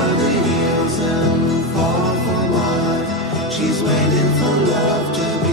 over the hills and far from mine. She's waiting for love to